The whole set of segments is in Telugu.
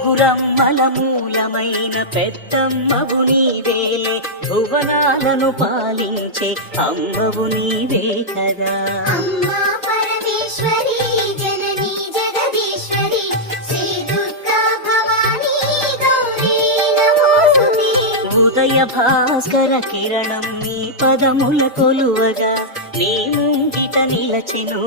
ముగురమ్మల మూలమైన పెద్దమ్మవు నీవేలే భువనాలను పాలించే అమ్మవు నీవే కదా. అమ్మా పరమేశ్వరి జననీ జగదీశ్వరి శ్రీ దుర్గా భవానీ గౌరీ నమోస్తుతే ఉదయ భాస్కర కిరణం నీ పదముల కొలువగా నీ ముంగిట నిలచెను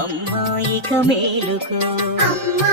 అమ్మాయిక మేలుకు. అమ్మా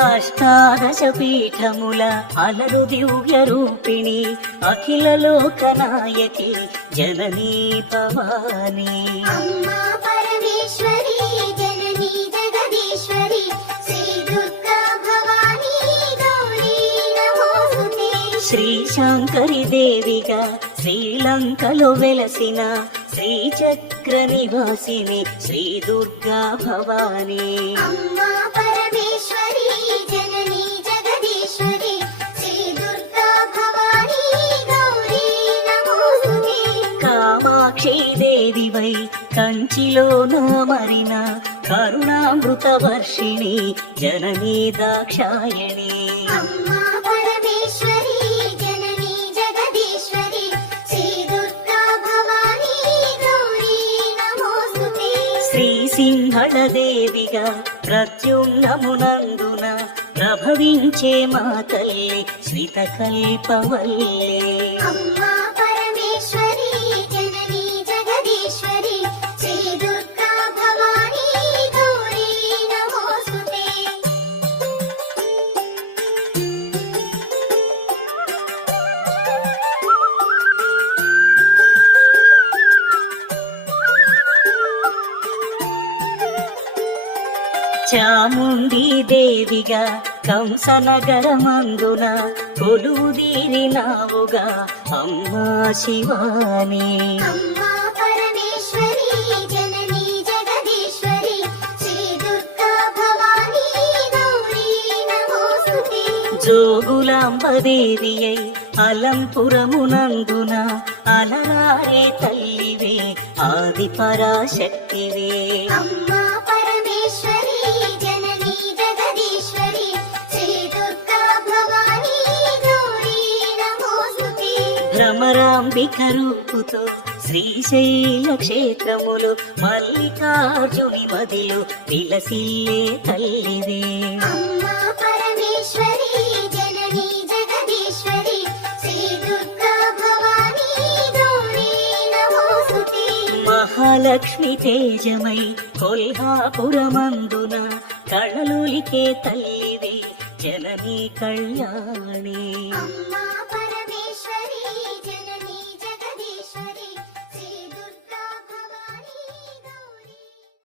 అష్టాదశ పీఠముల అలరు దివ్య రూపిణి అఖిల జననీ పవాని. అమ్మా పరమేశ్వరి జననీ జగదీశ్వరి శ్రీ శ్రీ శంకరి దేవిగా శ్రీలంకలో వెలసిన శ్రీచక్ర నివాసిని శ్రీ దుర్గా భవానీ. కామాక్షి దేవివై కంచిలో నామరిన కరుణామృత వర్షిణి జననీ దాక్షాయణి. శ్రీ సింహళ దేవిగా ప్రత్యున్నమునందున ప్రభవించే మా తల్లి శ్రిత చాముండి దేవిగా కంసనగరమందున కొలువుదీరినావుగా అమ్మా శివాని. అమ్మా పరమేశ్వరి జననీ జగదీశ్వరి శ్రీ దుర్గా భవానీ గౌరీ నమోస్తుతే. జోగులాంబదేవి అయి అలంపురమునందున అలరారే తల్లివే ఆది పరాశక్తివే అమ్మా భ్రమరాంబిక రూపుతో శ్రీశైల క్షేత్రములు మల్లికార్జుని మదిలో విలసిల్లే తల్లివే అమ్మా పరమేశ్వరి జననీ జగదీశ్వరి శ్రీ దుర్గా భవానీ గౌరీ నమోస్తుతే మహాలక్ష్మి తేజమై కొల్హాపురమందున కళలులికే తల్లివే జననీ కళ్యాణి. అమ్మా